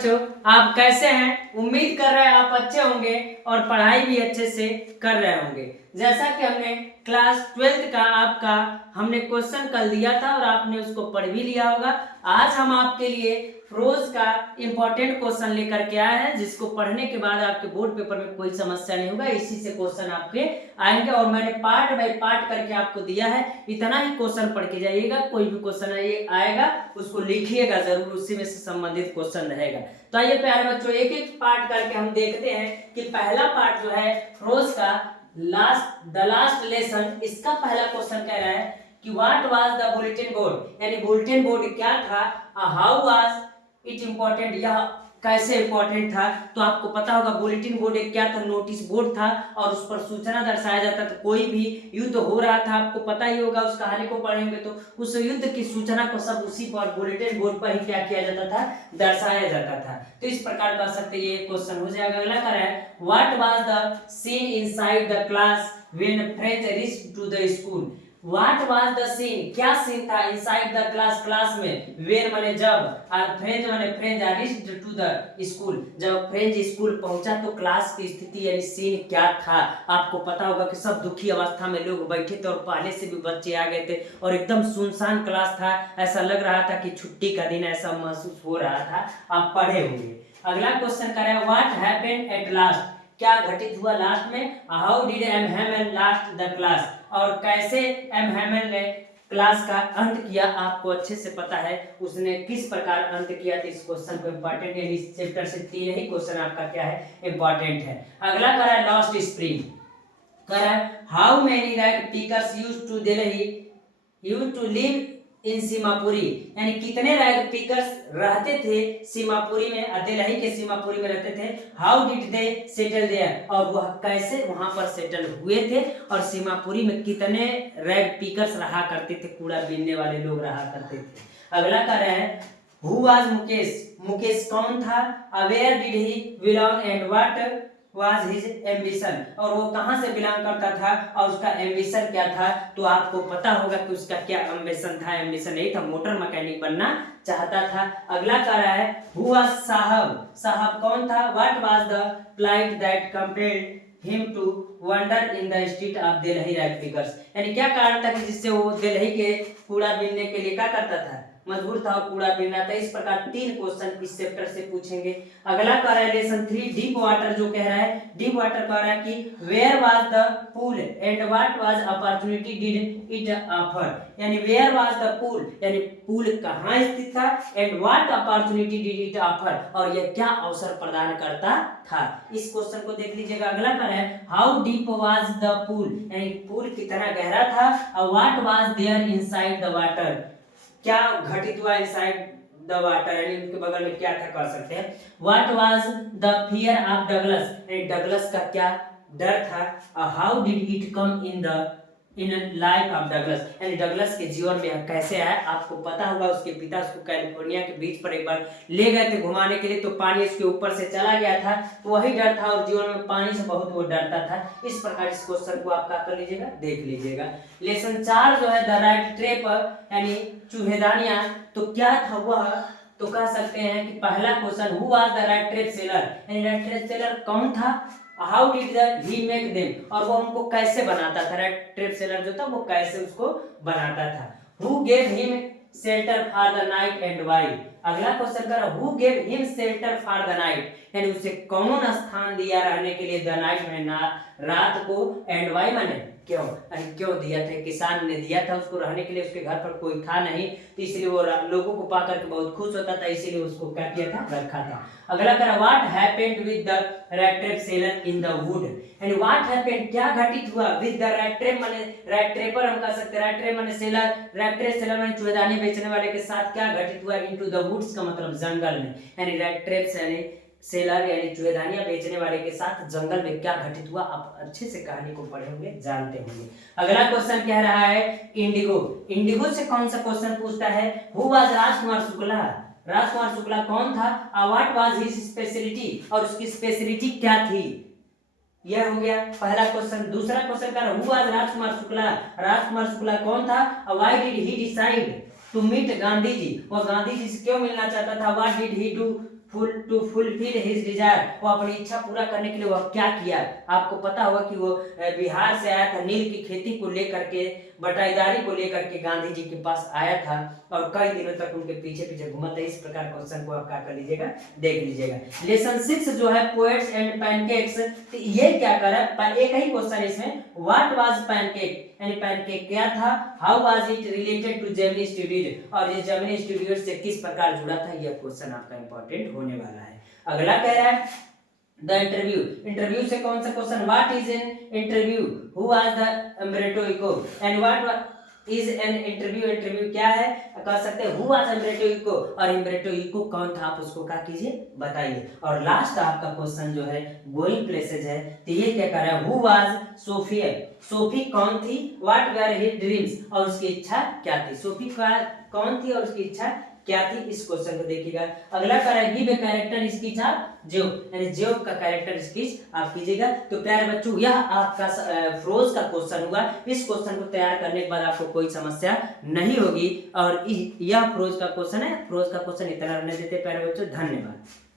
बच्चों, आप कैसे हैं? उम्मीद कर रहे हैं आप अच्छे होंगे और पढ़ाई भी अच्छे से कर रहे होंगे। जैसा कि हमने क्लास 12th का आपका हमने क्वेश्चन कल दिया था और आपने उसको पढ़ भी लिया होगा। आज हम आपके लिए रोज का इंपॉर्टेंट क्वेश्चन लेकर के आए हैं, जिसको पढ़ने के बाद आपके बोर्ड पेपर में कोई समस्या नहीं होगा। इसी से क्वेश्चन आपके आएंगे और मैंने पार्ट बाय पार्ट करके आपको दिया है। इतना ही क्वेश्चन पढ़ के जाइएगा, कोई भी क्वेश्चन आएगा उसको लिखिएगा जरूर, उसी में से संबंधित क्वेश्चन रहेगा। तो आइए प्यारे बच्चों, एक एक पार्ट करके हम देखते हैं कि पहला पार्ट जो है रोज का द लास्ट लेसन, इसका पहला क्वेश्चन कह रहा है कि what was the bulletin board, यानी बुलेटिन बोर्ड क्या था, हाउ वाज इट इम्पोर्टेंट, यह कैसे इंपॉर्टेंट था। तो आपको पता होगा बुलेटिन बोर्ड एक क्या था, नोटिस बोर्ड था और उस पर सूचना दर्शाया जाता था। कोई भी युद्ध हो रहा था, आपको पता ही होगा, उस कहानी को पढ़ेंगे तो उस युद्ध की सूचना को सब उसी पर बुलेटिन बोर्ड पर ही क्या किया जाता था, दर्शाया जाता था। तो इस प्रकार कर सकते ये क्वेश्चन हो जाएगा। अगला कर है what was the scene inside the class when French reached to the school. What was the scene, क्या सीन था inside the class, क्लास में, where माने जब, और फ्रेंच माने French, reached to the school, जब फ्रेंच स्कूल पहुंचा तो क्लास की स्थिति यानी सीन क्या था। आपको पता होगा कि सब दुखी अवस्था में लोग बैठे थे और पहले से भी बच्चे आ गए थे और एकदम सुनसान क्लास था, ऐसा लग रहा था कि छुट्टी का दिन ऐसा महसूस हो रहा था। आप पढ़े होंगे। अगला क्वेश्चन कर रहे हैं व्हाट हैपेंड एट लास्ट, क्या घटित हुआ लास्ट में, how did M Hamel last the class, और कैसे एम हैमन ने क्लास का अंत किया। आपको अच्छे से पता है उसने किस प्रकार अंत किया था। इस क्वेश्चन को इंपॉर्टेंट है, इस चैप्टर से 3 ही क्वेश्चन आपका क्या है, इंपॉर्टेंट है। अगला कर है लास्ट स्प्रिंग, कर है how many rag pickers used to live in Seemapuri, यानी कितने रैग पिकर्स रहते थे सीमापुरी में, दिल्ली के सीमापुरी में रहते थे। How did they settle there, और वह कैसे वहां पर सेटल हुए थे, और सीमापुरी में कितने रैग पिकर्स रहा करते थे, कूड़ा बीनने वाले लोग रहा करते थे। अगला कह रहे हैं हु वाज मुकेश, मुकेश कौन था, where did he belong and what was his ambition, और वो कहां से बिलोंग करता था और उसका एम्बिशन क्या था। तो आपको पता होगा कि उसका क्या एम्बिशन था। एम्बिशन यही था, मोटर मैकेनिक बनना चाहता था। अगला कह रहा है हु वाज साहब, साहब कौन था, what was the plight that compelled him to wonder in the street of Delhi rag pickers, यानी क्या कारण था कि जिससे वो दिल्ली के कूड़ा बीनने के लिए क्या करता था, मजबूर था और कूड़ा बीनना था। इस प्रकार 3 क्वेश्चन इस चैप्टर से पूछेंगे। अगला कह रहा है लेसन 3 डीप वाटर, जो कह रहा है डीप वाटर कह रहा है कि where was the pool and what was opportunity did it offer, यानी वेयर वाज द पूल, यानी पूल कहाँ स्थित था, and what opportunity did it offer, और यह क्या अवसर प्रदान करता था। इस क्वेश्चन को देख लीजिएगा। अगला कह रहा है how deep was the pool, यानी पूल कितना गहरा था, और what was there inside the water, क्या घटित हुआ इनसाइड द वाटर, यानी उनके बगल में क्या था, कर सकते हैं। What was the fear of Douglas, Douglas का क्या डर था, how did it come in life of Douglas, यानी डगलस के जीवन में कैसे आया। आपको पता होगा उसके पिता उसको कैलिफोर्निया के बीच पर एक बार ले गए थे घुमाने के लिए, तो पानी उसके ऊपर से चला गया था, तो वही डर था और जीवन में पानी से बहुत वो डरता था। इस प्रकार इस क्वेश्चन को आप क्या कर लीजिएगा, देख लीजिएगा। लेसन 4 जो है द राइट ट्रैप, यानी चूहेदानियां, तो क्या था वह, तो कह सकते हैं कि पहला question who was the rat trap seller, यानी रैट ट्रैप सेलर कौन था, how did he make them, और वो उनको कैसे बनाता था, रैट ट्रैप सेलर जो था वो कैसे उसको बनाता था। Who gave him shelter for the night and why, अगला क्वेश्चन कर who gave him shelter for the night, यानी उसे कौन स्थान दिया रहने के लिए, द नाइट में रात को, एंड व्हाई माने क्यों, क्यों दिया था, किसान ने दिया था उसको रहने के लिए, उसके घर पर कोई था नहीं, तो इसलिए वो लोगों को पाकर के बहुत खुश होता था, इसीलिए उसको क्या किया था, रखा था। अगला करा what happened with the rat trap seller in the wood, यानी व्हाट हैपेंड क्या घटित हुआ, विद द रैट ट्रैप माने रैट ट्रैपर हम कह सकते हैं, रैट ट्रैप माने सेलर, रैट ट्रैप सेलर माने चूहेदानी बेचने वाले के साथ क्या घटित हुआ, इनटू द वुड्स का मतलब जंगल में, यानी रैट ट्रैप यानी सेलर यानी चूहेदानियां बेचने वाले के साथ जंगल में क्या घटित हुआ। आप अच्छे से कहानी को पढ़े होंगे, जानते होंगे। अगला क्वेश्चन कह रहा है इंडिगो, इंडिगो से कौन सा क्वेश्चन पूछता है, हु वाज राजकुमार शुक्ला, राजकुमार शुक्ला कौन था, व्हाट वाज हिज स्पेशलिटी, और उसकी स्पेशलिटी क्या थी। यह हो गया पहला क्वेश्चन। दूसरा क्वेश्चन कर हु वाज राजकुमार शुक्ला, राजकुमार शुक्ला कौन था, why did he decide to meet Gandhi ji, और गांधी जी से क्यों मिलना चाहता था, what did he do fulfil his desire, वो अपनी इच्छा पूरा करने के लिए वह क्या किया। आपको पता होगा कि वो बिहार से आया था, नील की खेती को लेकर के, बटाईदारी को लेकर के गांधी जी के पास आया था और कई दिनों तक उनके पीछे पीछे घूमा था। इस प्रकार क्वेश्चन को आप क्या कर लीजिएगा, देख लीजिएगा। लेसन 6 जो है पोएट्स एंड पैनकेक्स, तो ये क्या कर रहा है, एक ही क्वेश्चन इसमें, व्हाट वाज पैनकेक, यानी पैनकेक क्या था, how was it related to Gemini studios, और ये जेमिनी स्टूडियोज से किस प्रकार जुड़ा था, यह क्वेश्चन आपका इंपॉर्टेंट होने वाला है। अगला कह रहा है द इंटरव्यू, इंटरव्यू से कौन सा question, what is an interview, who was the Umberto Eco, and what is an interview, interview क्या है, कह सकते हैं हु वाज अम्ब्रेटो इको, और अम्ब्रेटो इको कौन था, आप उसको क्या कीजिए, बताइए। और लास्ट आपका क्वेश्चन जो है गोइंग प्लेसेस है, तो ये क्या कर रहा है, हु वाज सोफिया, सोफी कौन थी, व्हाट वर हिज ड्रीम्स, और उसकी इच्छा क्या थी, सोफी कौन थी और उसकी इच्छा क्या थी, इस क्वेश्चन को देखिएगा। अगला करें give a character sketch of Job, यानी जोब का कैरेक्टर स्केच आप कीजिएगा। तो प्यारे बच्चों, यह आपका फ्रोज का क्वेश्चन हुआ। इस क्वेश्चन को तैयार करने के बाद आपको कोई समस्या नहीं होगी, और यह फ्रोज का क्वेश्चन है। फ्रोज का क्वेश्चन इतना रहने देते प्यारे बच्चों, धन्यवाद।